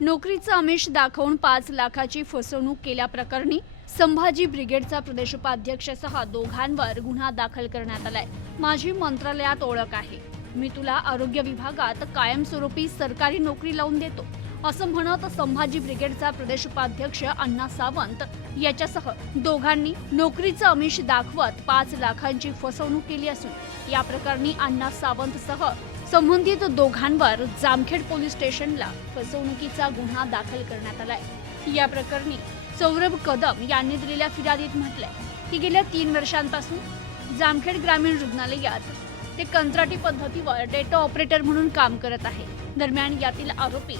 नोकरीचं आमिष दाखवून पाच लाखाची फसवणूक केल्याप्रकरणी संभाजी ब्रिगेडचा प्रदेश उपाध्यक्षसह दोघांवर गुन्हा दाखल करण्यात आलाय. माझी मंत्रालयात ओळख आहे. मी तुला आरोग्य विभागात कायमस्वरूपी सरकारी नोकरी लावून देतो असं म्हणत संभाजी ब्रिगेडचा प्रदेश उपाध्यक्ष अण्णा सावंत याच्यासह दोघांनी नोकरीचं आमिष दाखवत पाच लाखांची फसवणूक केली असून या प्रकरणी अण्णा सावंतसह संबंधित दोघांवर जामखेड पोलीस स्टेशनला फसवणुकीचा गुन्हा दाखल करण्यात आलाय. या प्रकरणी सौरभ कदम यांनी दिलेल्या फिर्यादीत म्हटलंय की गेल्या तीन वर्षांपासून जामखेड ग्रामीण रुग्णालयात ते कंत्राटी पद्धतीवर डेटा ऑपरेटर म्हणून काम करत आहे. दरम्यान यातील आरोपी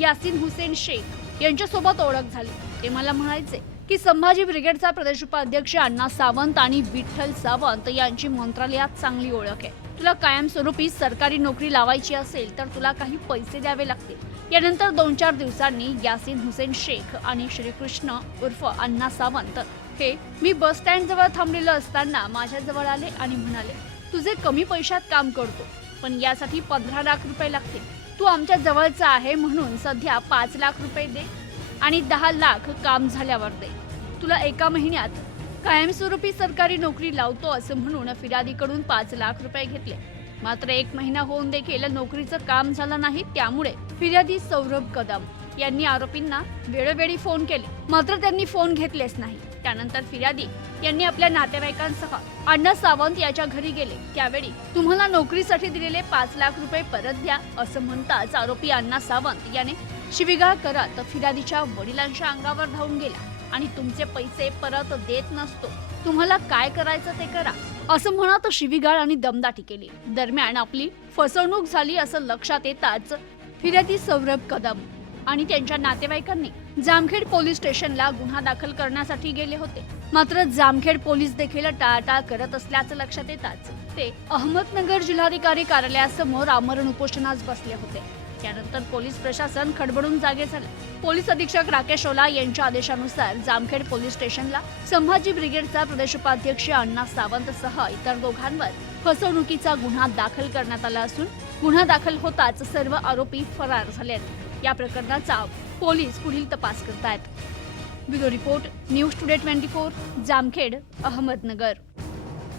यासिन हुसेन शेख यांच्यासोबत ओळख झाली. ते मला म्हणायचे की संभाजी ब्रिगेडचा प्रदेश उपाध्यक्ष अण्णा सावंत आणि विठ्ठल सावंत यांची मंत्रालयात चांगली ओळख आहे. तुला कायमस्वरूपी सरकारी नोकरी लावायची असेल तर तुला काही पैसे द्यावे लागतील. यानंतर दोन चार दिवसांनी यासिन हुसेन शेख आणि श्रीकृष्ण उर्फ अण्णा सावंत हे मी बस स्टँड जवळ थांबलेलं असताना माझ्याजवळ आले आणि म्हणाले तुझे कमी पैशात काम करतो पण यासाठी पंधरा लाख रुपये लागतील. तू आमच्या जवळचा आहे म्हणून सध्या पाच लाख रुपये दे आणि दहा लाख काम झाल्यावर दे. तुला एका महिन्यात कायमस्वरूपी सरकारी नोकरी लावतो असं म्हणून फिर्यादीकडून पाच लाख रुपये घेतले. मात्र एक महिना होऊन देखील नोकरीचं काम झालं नाही त्यामुळे फिर्यादी सौरभ कदम यांनी आरोपींना वेळोवेळी फोन केले. मात्र त्यांनी फोन घेतलेच नाही. त्यानंतर फिर्यादी यांनी आपल्या नातेवाईकांसह अण्णा सावंत याच्या घरी गेले. त्यावेळी तुम्हाला नोकरीसाठी दिलेले पाच लाख रुपये परत द्या असं म्हणताच आरोपी अण्णा सावंत याने शिवीगाळ करत फिर्यादीच्या वडिलांच्या अंगावर धावून गेला आणि तुमचे पैसे परत देत नसतो. तुम्हाला काय करायचं ते करा असं म्हणत शिवीगाळ आणि दमदाटी केली. दरम्यान आपली फसवणूक झाली असं लक्षात येताच फिर्यादी सौरभ कदम आणि त्यांच्या नातेवाईकांनी जामखेड पोलीस स्टेशनला गुन्हा दाखल करण्यासाठी गेले होते. मात्र जामखेड पोलीस देखील टाळाटाळ करत असल्याचं लक्षात येताच ते अहमदनगर जिल्हाधिकारी कार्यालयासमोर आमरण उपोषणास बसले होते. त्यानंतर पोलीस प्रशासन खडबडून जागे झाले. पोलीस अधीक्षक राकेश ओला यांच्या आदेशानुसार जामखेड पोलीस स्टेशनला संभाजी ब्रिगेडचा प्रदेश उपाध्यक्ष अण्णा सावंतसह इतर दोघांवर फसवणुकीचा गुन्हा दाखल करण्यात आला असून गुन्हा दाखल होताच सर्व आरोपी फरार झाले आहेत या प्रकरणाचा पोलीस पुढील तपास करतायत. Bureau report news today twenty four Jamkhed Ahmednagar.